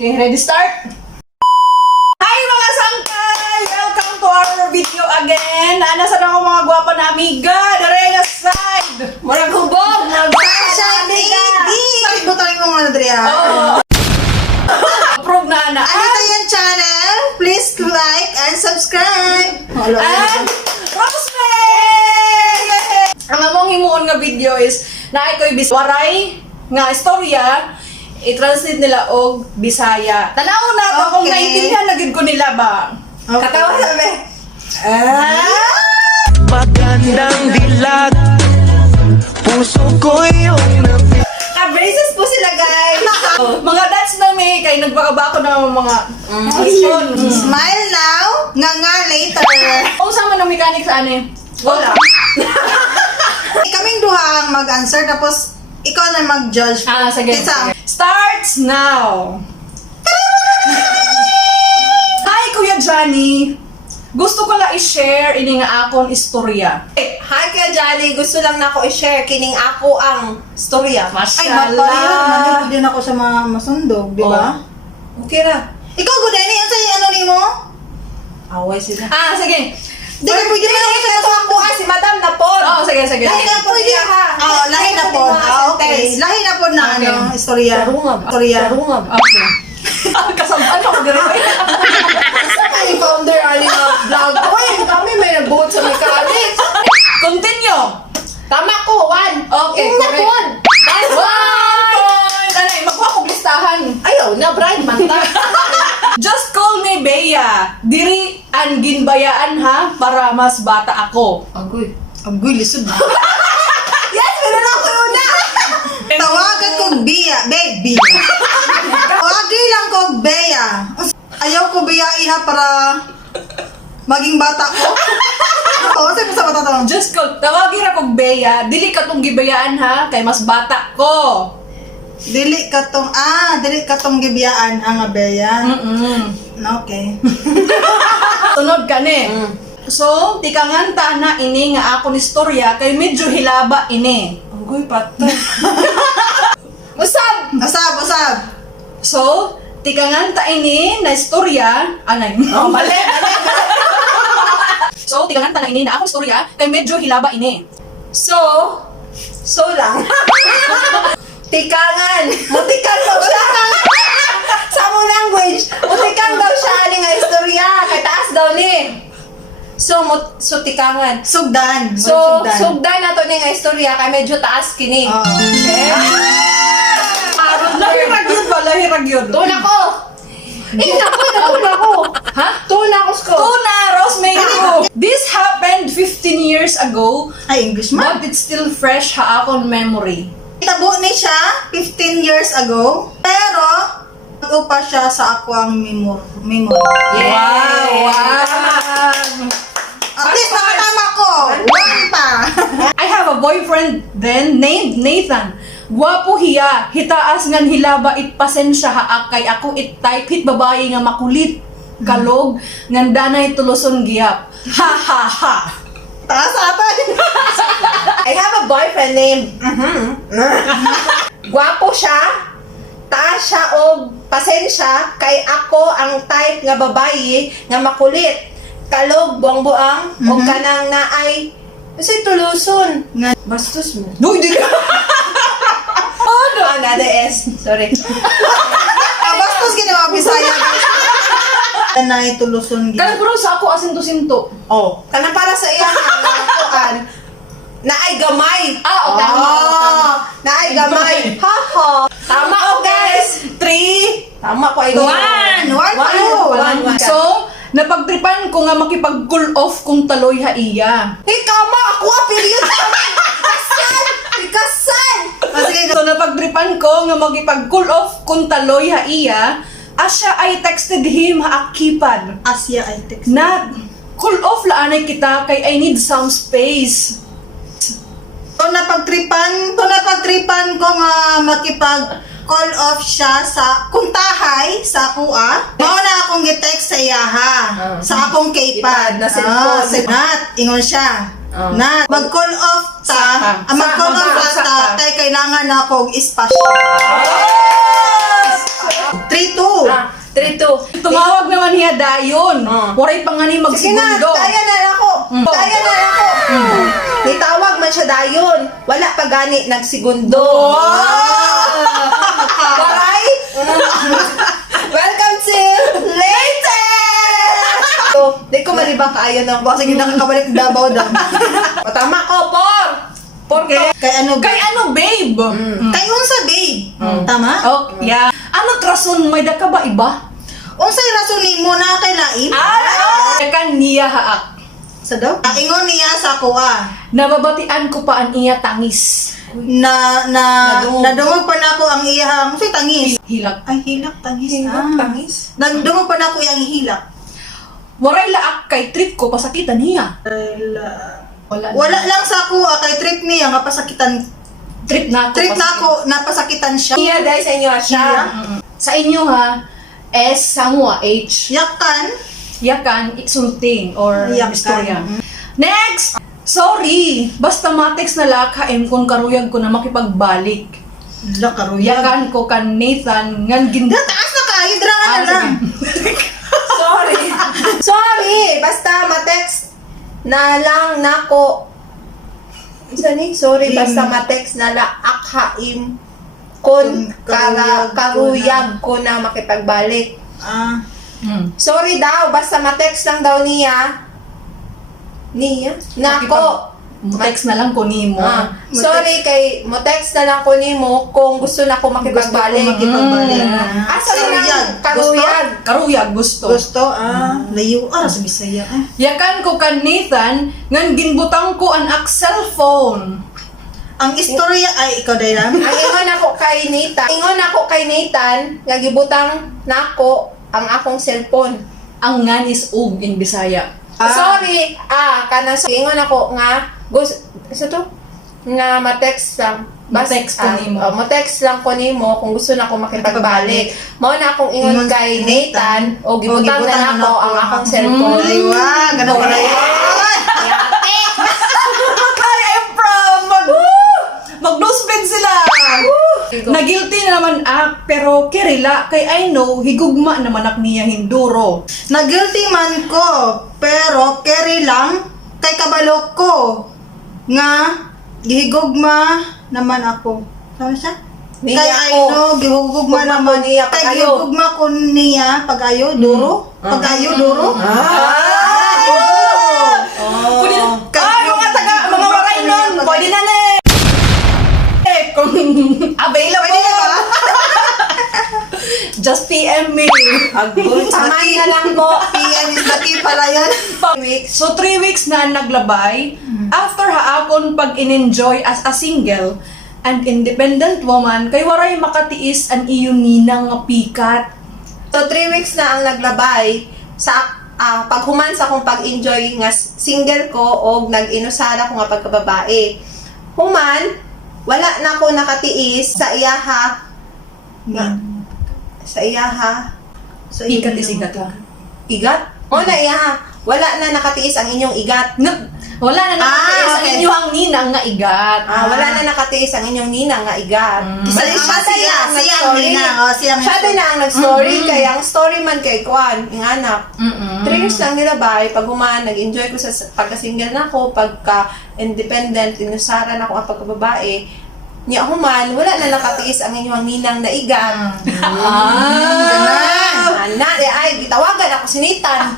Okay, ready start? Hi mga sangkay! Welcome to our video again. Nasa na ako mga gwapa na amiga. Darenga side. Murag hubog. Sunshine Baby! Sakit mo tayo mga Andrea. Approve na na. Ano yung channel? Please like and subscribe. And Rosemary! Ang among himuon nga video is na ito'y waray nga istorya i-translate nila og Bisaya. Tanaw na to kung Okay. naintindihan na gid ko nila ba. Okay. Katawa sabi. Magandang dilag, puso ko yung nabi. Braces po sila, guys. Mga dance na may kay nagbakabako na mga question. Smile now, nga later. Kung sama ng mechanic sa ano wala. Kaming duha ang mag-answer, tapos ikaw na mag-judge. Sige. Isa. Starts now. Hi, Kuya Johnny. Gusto ko lang i-share ini nga akong istorya. Hi Kuya Jolly, gusto lang na ako i-share kining ako ang storya. Ay, mapayag. Manip din ako sa mga masundog, di ba? Okay ra. Ikaw, Gudeni, ano sa'yo, ano ni mo? Away sila. Sige. Di ka pwede mo ako sa Ito ako si Madam na po. Sige. Lahi na po, Pwede ha. lahi na po. Okay. Lahi na po na, Okay. istorya. Sarungab. Istorya. Sarungab. Okay. Kasampal ako dire. Asa ka ni founder ali nga vlog ko eh. Kami may nag-vote sa mechanics. Continue. Tama ko, 1. Okay, Una correct. po. That's 1 point. Ano, magkuha kong listahan. Ayaw na, Brian, manta. Just call me Bea. Diri ang ginbayaan ha para mas bata ako. Agoy. Agoy, lisod. Yes, meron ako una. Tawagan kong Bea. Baby. Tawagin lang kong Bea. Ayaw ko Bea iha para maging bata ko. Saan mo sa bata to? Just call. Tawagin ako Bea. Dili ka tong gibayaan ha kay mas bata ko. Dili ka tong gibiyaan ang Bea. Okay. Tunod ka ni. So, tikanganta na ini nga akong istorya kay medyo hilaba ini. Agoy, patay. Usab. Usab. So, tikanganta ini na istorya, anay. Mali. So, tikanganta na ini na akong istorya kay medyo hilaba ini. So lang. Tikangan. Mutikan daw siya. Sa mo language. Mutikan daw siya. Ano nga istorya. Kay taas daw ni. So tikangan. Sugdan. So, sugdan na to ni nga istorya. Kay medyo taas kini. Lahirag yun ba? Lahirag yun. Tuna ko. Tuna ko. Ha? Tuna ko sko. Tuna, Rosemary. This happened 15 years ago, Ay, English man. but it's still fresh ha akong memory. Itabo ni siya 15 years ago, pero bago pa siya sa ako ang memory. Wow! At least nakatama ko. One pa. I have a boyfriend then named Nathan. Gwapo hiya, hitaas ngan hilaba it pasensya ha kay ako it type hit babae nga makulit, kalog, ngan danay tuloson gihap. Ha ha ha. Taas atin. I have a boyfriend named Gwapo siya, taas siya o pasensya, kay ako ang type nga babae nga makulit, kalog, buang-buang, o kanang naay, kasi tuluson. Bastos mo. Duy, di ka. Ano? Another S. Sorry. Bastos ginawa Bisaya. Tanay tuluson Kaya bro sa ako asinto-sinto. Oh. Kanang para sa iya nga kuan. Naay gamay. Okay. Naay gamay. Ha ha. Tama ko guys. 3. Tama ko ay One. So, napagtripan ko nga makipag-cool off kung taloy ha iya. Kama ako period. Kasan. Kasan. Sige, So, napagtripan ko nga makipag-cool off kung taloy ha iya. Asya I texted him ha akipan. Asya ay text. Na cool off la anay kita kay I need some space. To napagtripan ko nga makipag-call off siya sa kuntahay sa kuha. Mao na akong gi-text sa iya ha. Sa akong keypad Keypad na cellphone. Nat, ingon siya. Nat, mag-call off ta. Mag-call off ta. Kay kailangan na akong espasyo. 3-2. 3-2. Tumawag naman niya dayon. Waray pa nga ni Sige na, magsegundo. daya na ako. Daya na ako. Nitawag man siya dayon. Wala pa gani nagsegundo. Waray? Welcome to later! So, di ko maribang kaayo ng Baka sige nakakabalik Davao daw. O, tama ko, Por Kay ano, Kay ano, babe? Kay unsa, babe? Tama? Okay, yeah. Ano trason may da ka ba iba? Unsay rason nimo na kay lain? Kan niya haak. Sa daw? Ingon niya sa kuha. Nababatian ko pa ang iya tangis. Nadungog pa na ako ang iyang unsay tangis. Hilak. Ay, hilak, tangis. Tangis. Nagdungog pa na ako iyang hilak. Waray laak kay trip ko pasakitan niya. Wala lang sa kuha kay trip niya nga pasakitan. Trip na ako. Trip na ako, napasakitan siya. Iya, dahil sa inyo siya. Sa inyo ha, S, Samua, H. Yakan. Yakan, insulting or Yakan. istorya. Next! Sorry! Basta matex na lakaim kung karuyag ko na makipagbalik. La karuya. Yakan ko kan Nathan ngan gin... Taas na kayo, dra na lang. Sorry. Sorry. Basta ma-text na lang nako. Isa ni? Sorry. Basta ma-text na lang akhaim kun karuyag ko na makipagbalik. Sorry daw. Basta ma-text lang daw niya. Nako. Text na lang ko nimo. Sorry kay mo text na lang ko nimo kung gusto na ko makipagbalik. Asa na lang karuyag. Karuyag gusto. Gusto, layo, sa Bisaya. Yakan ko kan Nathan ngan ginbutang ko an ak cellphone. Ang istorya ay ikaw dahil lang. Ang ingon ako kay Nathan. Ingon ako kay Nathan nga gibutang nako ang akong cellphone. Ang ngan is ug in Bisaya. Sorry. Kana ingon ako nga gusto to nga ma-text lang. Ma-text ko nimo. Ma-text lang ko nimo kung gusto na ako makipagbalik. Mao na akong ingon kay Nathan o gibutang na ako ang akong cellphone. Ay, wag. Ganun pala yun. I am proud! Mag-dosbed sila! Nagilty na naman ak, pero kirila, kay I know, higugma naman ak niya hinduro. Nag-guilty man ko, pero carry lang kay kabalo ko. Nga, gihigugma naman ako. Sabi siya? Niya Kay ako. Aino, gihugugma Gugma naman ko niya Kay pag-ayo. gihugugma ko niya pag-ayo, duro. Pag-ayo, duro. Pwede na, mga waray nun, pwede na na kung available. Pwede na ba? Just PM me. Samay na lang po. PM is the key pala yun. So 3 weeks na naglabay, after haakon pag in-enjoy as a single and independent woman, kay waray makatiis ang iyong ninang nga pikat. So 3 weeks na ang naglabay sa paghuman sa akong pag-enjoy nga single ko o nag-inusara ko nga pagkababae. Human, wala na ako nakatiis sa iyaha. Sa iyaha. So, Pikat is igat ha. Igat? O na iyaha. Wala na nakatiis ang inyong igat. Wala na nakatiis ang okay. inyong ninang nga igat. Wala na nakatiis ang inyong ninang nga igat. Siya ang nina. Siya din na ang nag-story. Kaya ang story man kay Kwan, yung anak. 3 years lang nilabay. Pag human, nag-enjoy ko sa pagka-single na ako, pagka-independent, inusara na ako ang pagkababae. Niya human, wala na nakatiis ang inyong ninang na igat. Ay, gitawagan ako si Nathan.